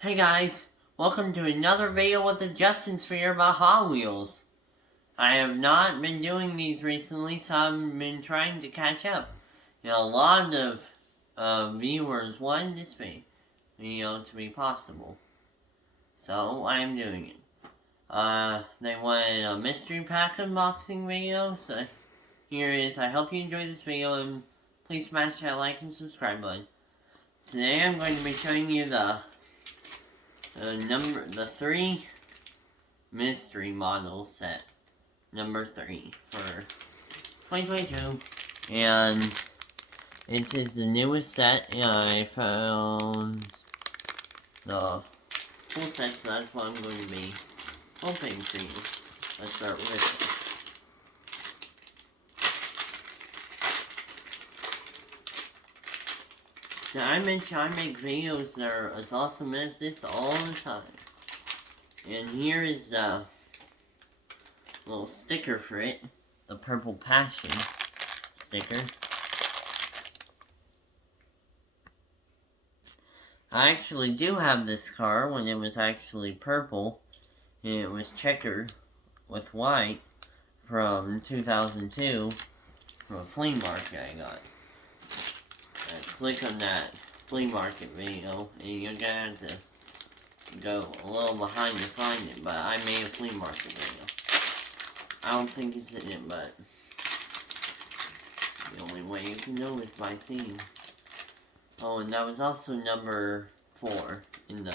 Hey guys, welcome to another video with the Justin Sphere about Hot Wheels. I have not been doing these recently, so I've been trying to catch up. A lot of viewers wanted this video to be possible, so I am doing it. They wanted a mystery pack unboxing video, so here it is. I hope you enjoyed this video, and please smash that like and subscribe button. Today I'm going to be showing you the 3 mystery model set. Number 3 for 2022. And it is the newest set, and I found the full set, so that's what I'm going to be opening for you. Let's start with it. Now, I mentioned I make videos that are as awesome as this all the time. And here is the little sticker for it. The Purple Passion sticker. I actually do have this car when it was actually purple. And it was checkered with white from 2002 from a flea market I got. Click on that flea market video, and you're gonna have to go a little behind to find it, but I made a flea market video. I don't think it's in it, but the only way you can know is by seeing. Oh, and that was also number 4 in the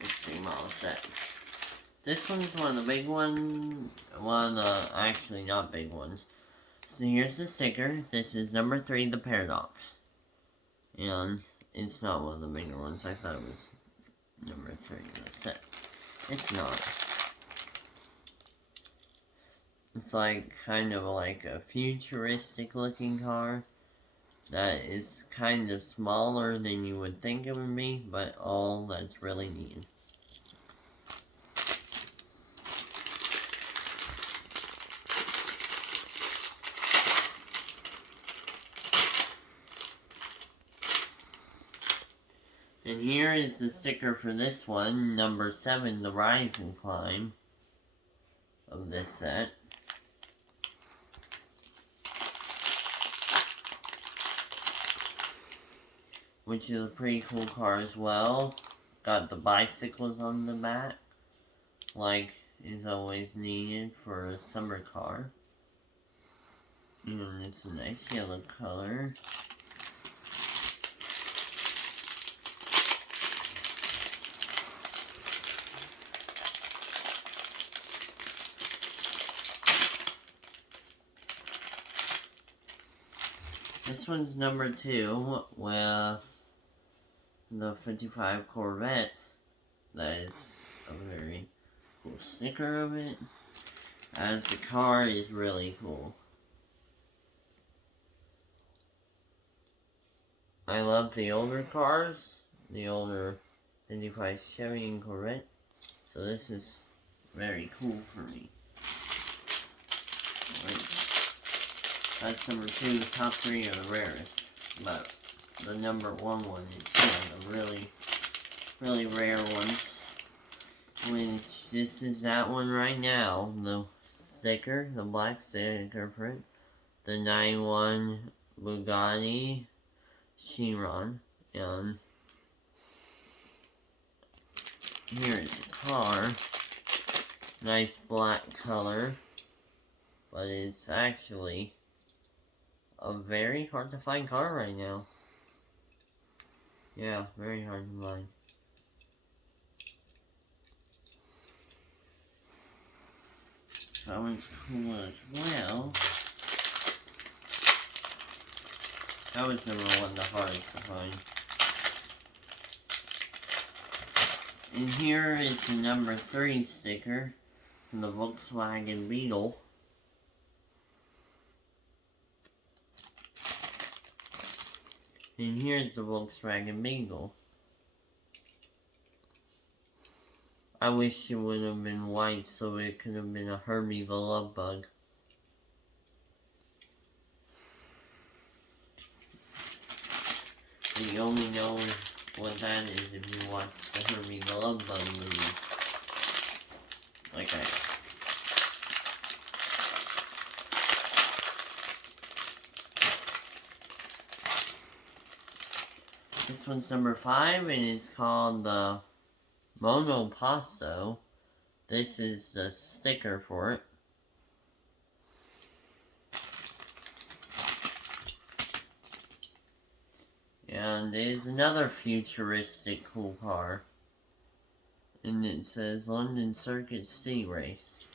mystery model set. This one's one of the big ones, actually not big ones. So here's the sticker. This is number 3, the Paradox. And it's not one of the bigger ones. I thought it was number 3 in the set. It's not. It's kind of like a futuristic looking car that is kind of smaller than you would think it would be, but all that's really needed. And here is the sticker for this one, number 7, the Rise and Climb of this set. Which is a pretty cool car as well. Got the bicycles on the back, like is always needed for a summer car. And it's a nice yellow color. This one's number 2 with the 55 Corvette. That is a very cool sticker of it, as the car is really cool. I love the older cars, the older 55 Chevy and Corvette, so this is very cool for me. That's number 2, the top 3 are the rarest, but the number 1 is one of the really rare ones. Which, this is that one right now, the sticker, the black sticker print, the 91 Bugatti Chiron, and here is the car, nice black color, but it's actually a very hard to find car right now. Yeah, very hard to find. That one's cool as well. That was number 1, the hardest to find. And here is the number 3 sticker from the Volkswagen Beetle. And here's the Volkswagen Beetle. I wish it would have been white so it could have been a Herbie the Love Bug. But you only know what that is if you watch the Herbie the Love Bug movies. Like this one's number 5, and it's called the Monopasto. This is the sticker for it. And there's another futuristic cool car. And it says London Circuit City Race.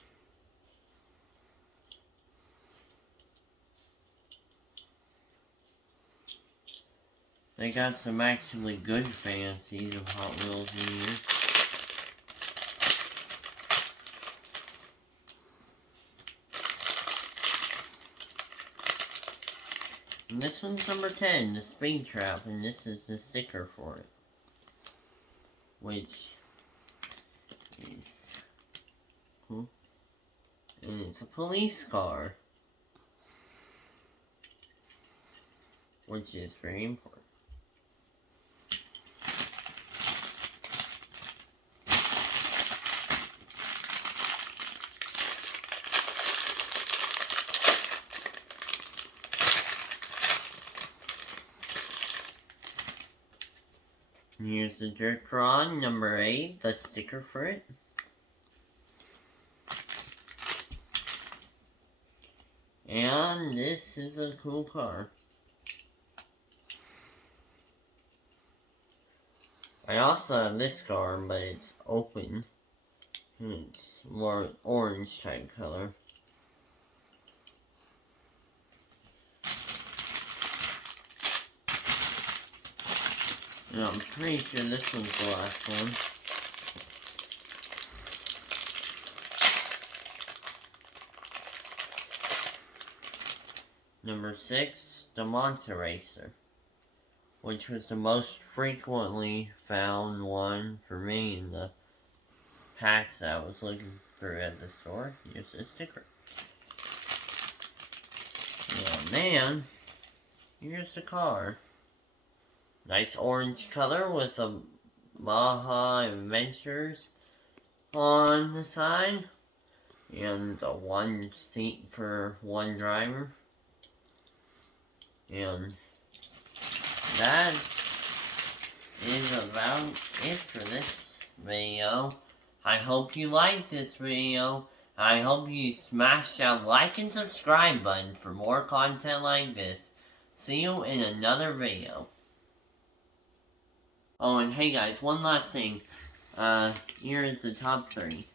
They got some actually good fantasies of Hot Wheels in here. And this one's number 10, the Speed Trap, and this is the sticker for it. Which is cool. And it's a police car. Which is very important. Here's the Jerk Rod, number 8, the sticker for it. And this is a cool car. I also have this car, but it's open. It's more orange type color. And I'm pretty sure this one's the last one. Number 6, the Monte Racer, which was the most frequently found one for me in the packs that I was looking for at the store. Here's the sticker. And then, here's the car. Nice orange color with a Baja Adventures on the side. And a 1 seat for 1 driver. And that is about it for this video. I hope you liked this video. I hope you smash that like and subscribe button for more content like this. See you in another video. Oh, and hey guys, one last thing. Here is the top 3.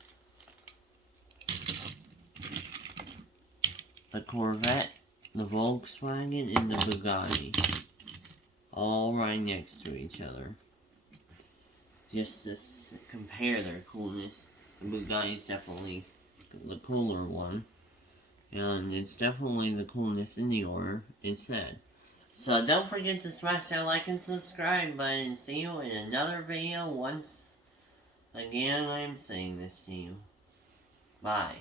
The Corvette, the Volkswagen, and the Bugatti. All right next to each other. Just to compare their coolness. The Bugatti is definitely the cooler one. And it's definitely the coolness in the order it said. So don't forget to smash that like and subscribe button. See you in another video once again I'm saying this to you. Bye.